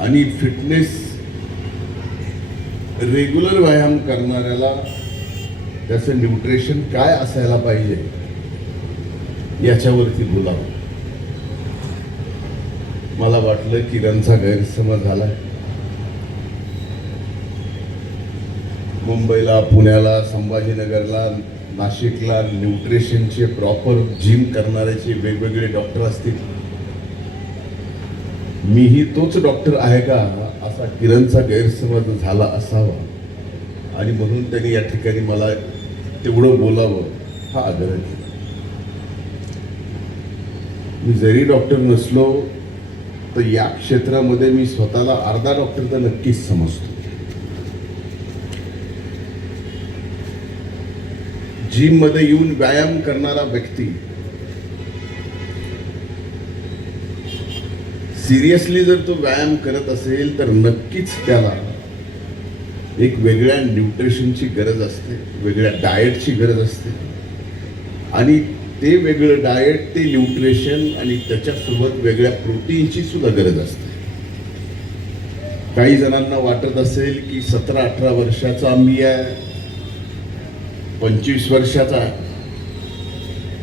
आणि fitness regular व्यायाम करणाऱ्याला त्याचं न्यूट्रिशन काय असायला पाहिजे याच्यावरती बोलावं. मला वाटलं किरणचा गैरसमज झाला. मुंबईला, पुण्याला, संभाजीनगरला, नाशिकला न्यूट्रिशनचे प्रॉपर जिम करणाऱ्याचे वेगवेगळे डॉक्टर असतील. मीही तोच डॉक्टर आहे का असा किरणचा गैरसमज झाला असावा आणि म्हणून त्यांनी या ठिकाणी मला तेवढं बोलावं हा आग्रह केला. मी जरी डॉक्टर नसलो तर या क्षेत्रामध्ये मी स्वतःला अर्धा डॉक्टर तर नक्कीच समजतो. जिम मध्ये येऊन व्यायाम करणारा व्यक्ती सिरियसली जर तो व्यायाम करत असेल तर नक्कीच त्याला एक वेगळ्या न्यूट्रिशनची गरज असते, वेगळ्या डाएटची गरज असते आणि ते वेगळं डाएट, ते न्यूट्रिशन आणि त्याच्यासोबत वेगळ्या प्रोटीनची सुद्धा गरज असते. काही जणांना वाटत असेल की 17-18 वर्षाचा मी आहे, 25 वर्षाचा आहे,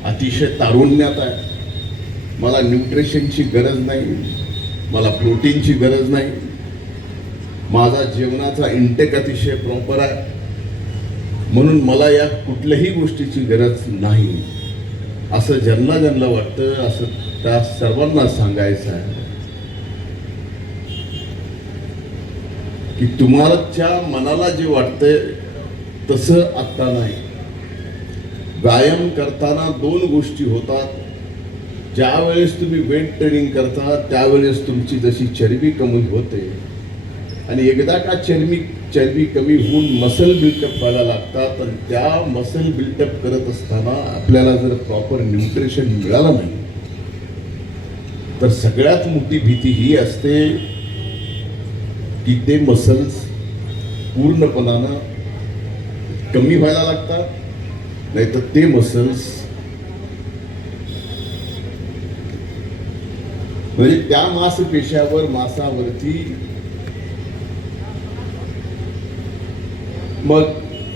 अतिशय तारुण्यात आहे, मला न्यूट्रिशनची गरज नाही, मला प्रोटीनची गरज नाही, माझा जेवणाचा इंटेक अतिशय प्रॉपर आहे, म्हणून मला या कुठल्याही गोष्टीची गरज नाही, असं ज्यांना ज्यांना वाटतं असं त्या सर्वांना सांगायचं आहे की तुम्हाला मनाला जे वाटतंय तसं आत्ता नाही. व्यायाम करताना 2 गोष्टी होतात. ज्या वेळेस तुम्ही वेट ट्रेनिंग करता त्यावेळेस तुमची जशी चरबी कमी होते आणि एकदा का चरबी कमी होऊन मसल बिल्टअप व्हायला लागतात आणि त्या मसल बिल्टअप करत असताना आपल्याला जर प्रॉपर न्यूट्रिशन मिळालं नाही तर सगळ्यात मोठी भीती ही असते की ते मसल्स पूर्णपणानं कमी व्हायला लागतात, नाहीतर ते मसल्स म्हणजे त्या मांसावरती मग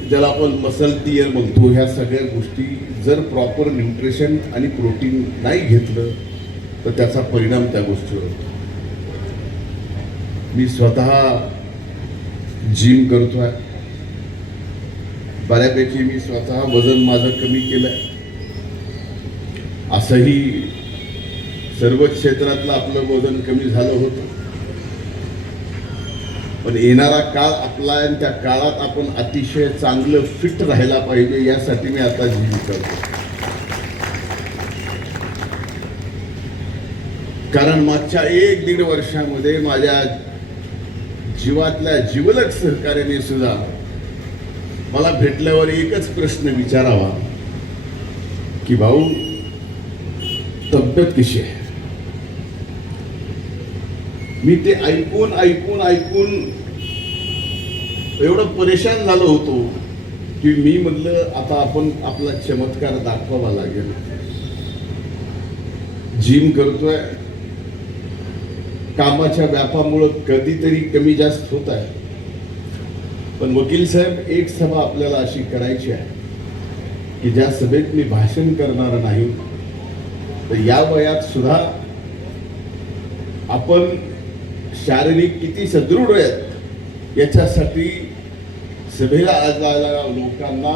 ज्याला आपण मसल टियर म्हणतो, ह्या सगळ्या गोष्टी जर प्रॉपर न्यूट्रिशन आणि प्रोटीन नाही घेतलं तर त्याचा परिणाम त्या गोष्टीवर होतो. मी स्वतः जिम करतोय, बऱ्यापैकी मी स्वतः वजन माझं कमी केलंय. असंही सर्व क्षेत्रातलं आपलं वजन कमी झालं होतं, पण येणारा काळ आपला आहे आणि त्या काळात आपण अतिशय चांगलं फिट राहायला पाहिजे यासाठी मी आता जिम करतो. कारण मागच्या 1-1.5 वर्षामध्ये माझ्या जीवातल्या जिवलग सहकार्याने सुद्धा मला भेटल्यावर एकच प्रश्न विचारावा की भाऊ तब्येत कशी आहे. मी ते ऐकून एवढं परेशान झालो होतो की मी म्हटलं आता आपण आपला चमत्कार दाखवावा लागेल. जिम करतोय, कामाच्या व्यापामुळे कधीतरी कमी जास्त होत आहे, पण वकील साहेब एक सभा आपल्याला अशी करायची आहे की ज्या सभेत मी भाषण करणार नाही, तर या वयात सुद्धा आपण शारीरिक किती सदृढ आहेत याच्यासाठी सभेला आलेल्या लोकांना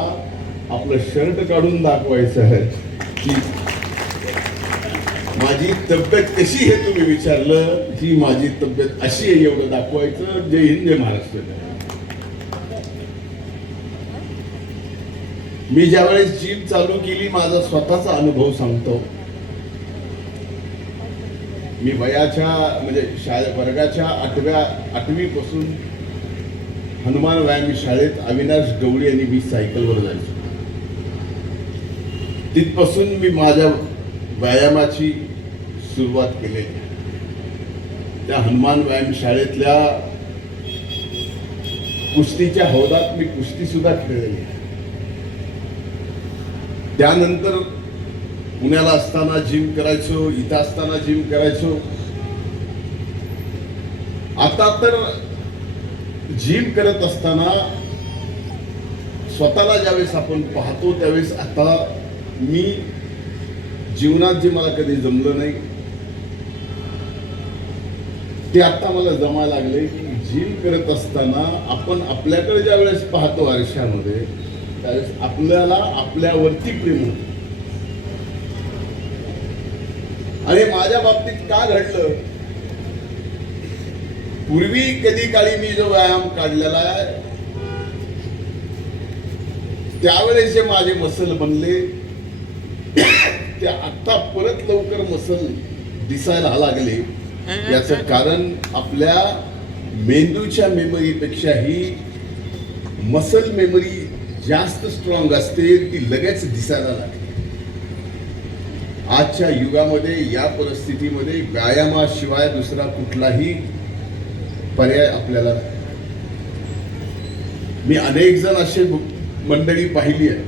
आपलं शर्ट काढून दाखवायचं आहे की माझी तब्येत कशी हे तुम्ही विचारलं, ही माझी तब्येत अशी आहे एवढं दाखवायचं. जय हिंद, जय महाराष्ट्र. मी ज्यावेळेस जिम चालू केली माझा स्वतःचा अनुभव सांगतो. मी वयाच्या म्हणजे वर्गाच्या 8वी पासून हनुमान व्यायाम शाळेत अविनाश गवळी आणि मी सायकलवर जायचो. तिथपासून मी माझ्या व्यायामाची सुरुवात केली. त्या हनुमान व्यायाम शाळेतल्या कुस्तीच्या हौदात मी कुस्ती सुद्धा खेळलेली. त्यानंतर पुण्याला असताना जिम करायचो, इथं असताना जिम करायचो आता तर जिम करत असताना स्वतःला ज्यावेळेस आपण पाहतो त्यावेळेस आता मी जीवनात जे मला कधी जमलं नाही ते आता मला जमायला लागले की जिम करत असताना आपण आपल्याकडे ज्या वेळेस पाहतो आरशामध्ये त्यावेळेस आपल्याला आपल्यावरती प्रेम होतं. आणि माझ्या बाबतीत का घडलं, पूर्वी कधी काळी मी जो व्यायाम काढलेला आहे त्यावेळेस जे माझे मसल बनले ते आता परत लवकर मसल दिसायला लागले. याचं कारण आपल्या मेंदूच्या मेमरीपेक्षाही मसल मेमरी जास्त स्ट्रॉंग असते, ती लगेच दिसायला लागते. आजच्या युगामध्ये या परिस्थितीमध्ये व्यायामाशिवाय दुसरा कुठलाही पर्याय आपल्याला नाही. मी अनेक जण असे मंडळी पाहिली आहे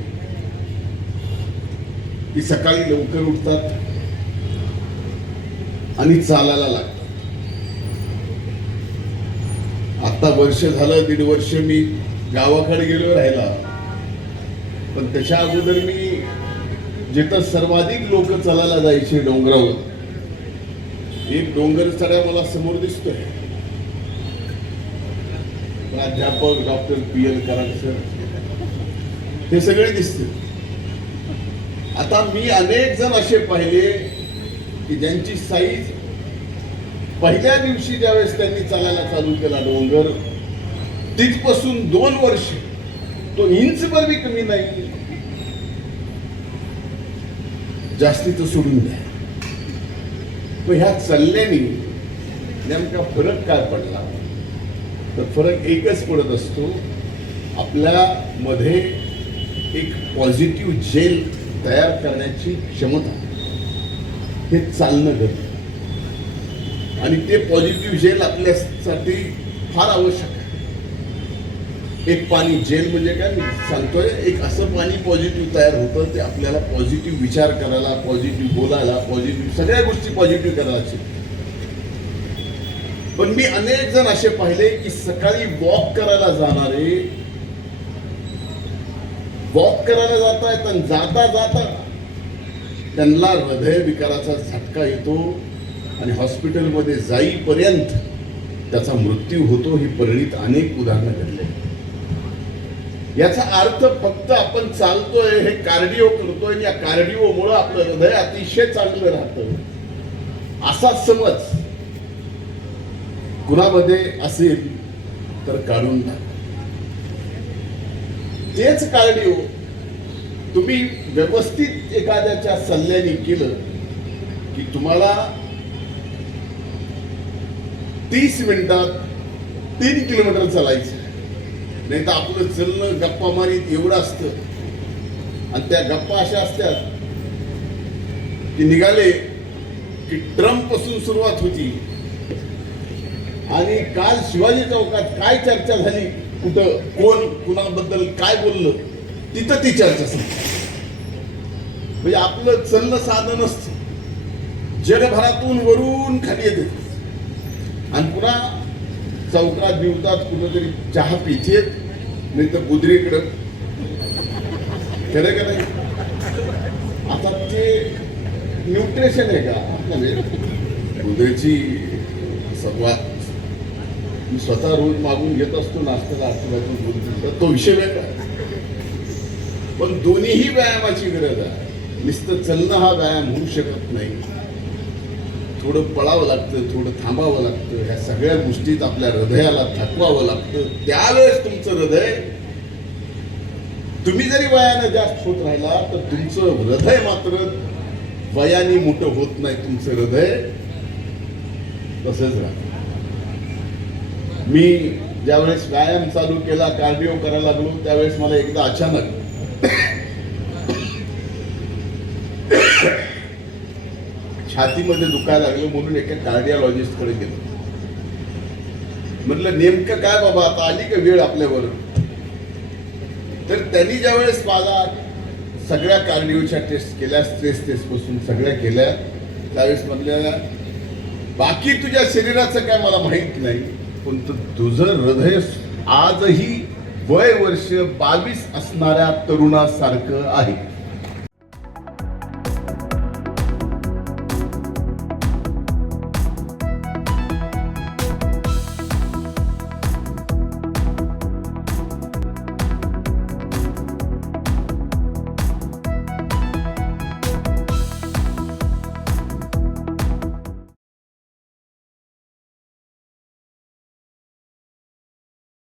की सकाळी लवकर उठतात आणि चालायला लागतात. आता वर्ष झालं, 1.5 वर्ष मी गावाकडे गेलो राहिला, पण त्याच्या अगोदर मी जिथं सर्वाधिक लोक चालायला जायचे डोंगरावर, एक डोंगर चढ्या मला समोर दिसतोय, प्राध्यापक डॉक्टर पी.एल. कराड सर, हे सगळे दिसते. आता मी अनेक जण असे पाहिले की ज्यांची साईज पहिल्या दिवशी ज्यावेळेस त्यांनी चालायला चालू केला डोंगर, तिथपासून 2 वर्ष तो इंचभर बी कमी नाही, जास्तीच सोडून द्या. पण ह्या चालल्याने नेमका फरक काय पडला, तर फरक एकच पडत असतो, आपल्या मध्ये एक पॉझिटिव्ह जेल तयार करण्याची क्षमता, हे चालणं गरजेचं. आणि ते पॉझिटिव्ह जेल आपल्यासाठी फार आवश्यक आहे. एक पाणी जेल म्हणजे काय मी सांगतोय, एक असं पाणी पॉझिटिव्ह तयार होतं, ते आपल्याला पॉझिटिव्ह विचार करायला, पॉझिटिव्ह बोलायला, पॉझिटिव्ह सगळ्या गोष्टी पॉझिटिव्ह करायची. पण मी अनेक जण असे पाहिले की सकाळी वॉक करायला जातायत आणि जाता जाता त्यांना हृदयविकाराचा झटका येतो आणि हॉस्पिटलमध्ये जाईपर्यंत त्याचा मृत्यू होतो. ही परिणित अनेक उदाहरणं घडले. याचा अर्थ फक्त आपण चालतोय, हे कार्डिओ करतोय, या कार्डिओमुळे आपलं हृदय अतिशय चांगलं राहतं असा समज कुणामध्ये असेल तर काढून टाका. तेच कार्डिओ तुम्ही व्यवस्थित एखाद्याच्या सल्ल्याने केलं की तुम्हाला 30 मिनिटात 3 किलोमीटर चालायचं. नाही तर आपलं चलणं गप्पा मारीत एवढं असतं, आणि त्या गप्पा अशा असतात की निघाले की ट्रम्प पासून सुरुवात होती आणि काल शिवाजी चौकात काय चर्चा झाली, कुठं कोण कुणाबद्दल काय बोललं, तिथं ती चर्चा संपली. म्हणजे आपलं चलणं साधन असतं, जगभरातून वरून खाली येते आणि पुन्हा चौकात बिवतात, कुठंतरी चहा पिचेत, नाही तर बुद्रीकडं. खरं का नाही? आता ते न्यूट्रिशन आहे का आपल्याला? बुद्रीची संवाद मी स्वतः रोज मागून घेत असतो नाश्त्याला, आठवड्यातून तो विषय वेगळा. पण दोन्हीही व्यायामाची गरज आहे. नुसतं चलणं हा व्यायाम होऊ शकत नाही. थोडं पळावं लागतं, थोडं थांबावं लागतं. ह्या सगळ्या गोष्टीत आपल्या हृदयाला थकवावं लागतं. त्यावेळेस तुमचं हृदय, तुम्ही जरी वयानं जास्त होत राहिला तर तुमचं हृदय मात्र वयाने मोठं होत नाही. तुमचं हृदय तसंच राहतं. मी ज्यावेळेस व्यायाम चालू केला, कार्डिओ करायला लागलो, त्यावेळेस मला एकदा अचानक छातीमध्ये दुखायला लागलं, म्हणून एका कार्डिओलॉजिस्ट कडे गेलो. म्हटलं नेमकं काय बाबा, आता आली का वेळ आपल्यावर? तर त्यांनी ज्यावेळेस माझा सगळ्या कार्डिओच्या टेस्ट केल्या, स्ट्रेस टेस्ट पासून सगळ्या केल्या, त्यावेळेस म्हटलं बाकी तुझ्या शरीराचं काय मला माहित नाही, पण तुझं हृदय आजही वय वर्ष 22 असणाऱ्या तरुणासारखं आहे.